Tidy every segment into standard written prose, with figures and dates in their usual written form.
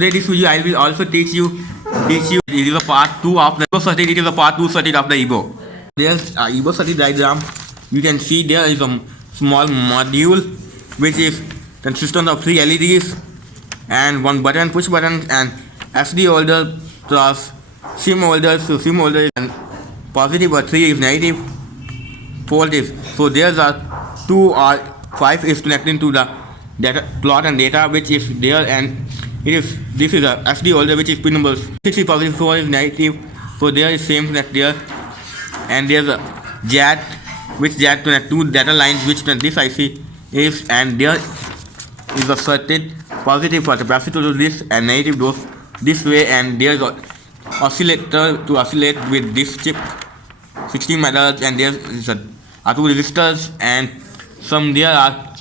today this video I will also teach you it is a part 2 of the Ebo circuit. It is a part 2 circuit of the Ebo. There's a Ebo circuit diagram. You can see there is a small module which is consistent of 3 LEDs and one button, push button, and SD holder plus SIM holder. So SIM holder is positive or 3 is negative, 4 is. So there's a 2 or 5 is connecting to the data plot and data which is there, and this is a SD holder which is pin number 6 is positive, 4 is negative. So there is same connect there, and there's a JAT which JAT connect to data lines which this IC is, and there is a circuit positive for capacitor to this and negative goes this way, and there's a oscillator to oscillate with this chip 16 MHz, and there is a 2 resistors, and some there are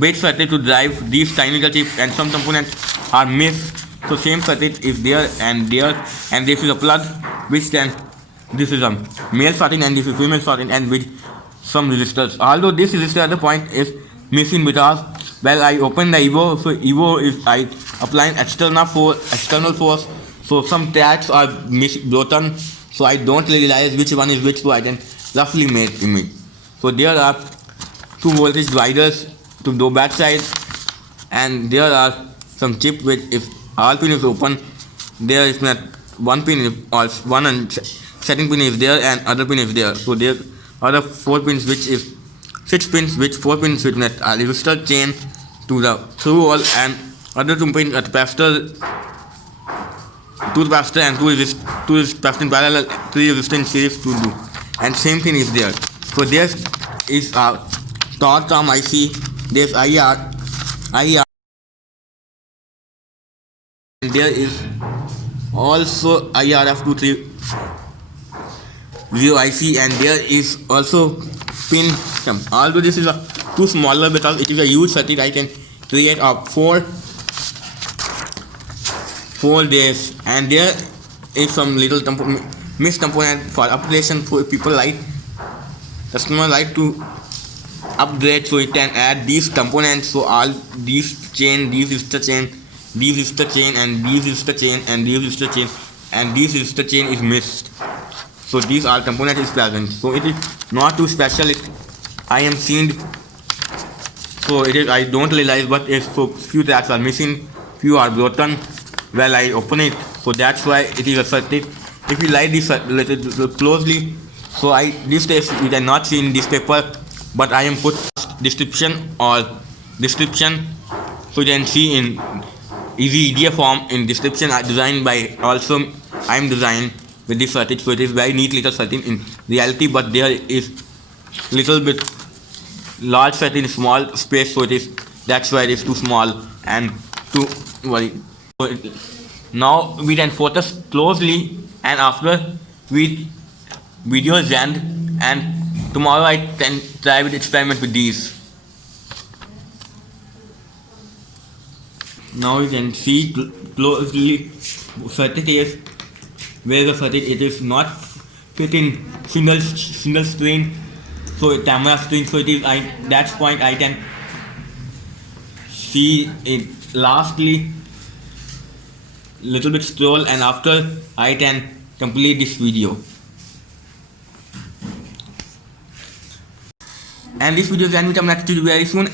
base circuit to drive these tiny little chips, and some components are missed. So same circuit is there, and this is a plug which can, this is a male circuit and this is female circuit, and with some resistors. Although this resistor at the point is missing because well I open the Evo, so Evo is I applying external force, so some tags are broken, so I don't realize which one is which, so I can roughly make image. So there are 2 voltage dividers to the back side, and there are some chip which if all pin is open, there is not one pin is or one and setting pin is there and other pin is there. So there other 4 pins which is 6 pins which 4 pins with net resistor chain to the through wall, and other 2 pins at capacitor, 2 capacitor and 2 capacitor in parallel, 3 resistor in series to do, and same thing is there. So there is a Torcom IC, there's IR, and there is also IRF230 IC, and there is also pin. Although this is a too smaller because it is a huge circuit, I can create a 4 days, and there is some little missed component for upgradation for people like customer like to upgrade, so it can add these components. So all these chain, these resistor chain, these resistor chain, and these resistor chain, and these resistor chain, and this resistor chain is missed. So these all component is present. So it is not too special. I am seeing. So it is. I don't realize, but if so few tracks are missing, few are broken. Well, I open it, so that's why it is a circuit. If you like this closely, so this test you cannot see in this paper, but I am put description, so you can see in easy EDA form in description. Designed by also I am designed with this circuit, so it is very neat little circuit in reality, but there is little bit large circuit in small space, so it is, that's why it is too small and too worry. So now we can focus closely, and after we video is end, and tomorrow I can try with experiment with these. Now you can see closely circuit is where the circuit it is not fitting single screen, so camera screen, so it is that's point I can see it lastly little bit scroll, and after I can complete this video. And this video is end. We come next to you very soon.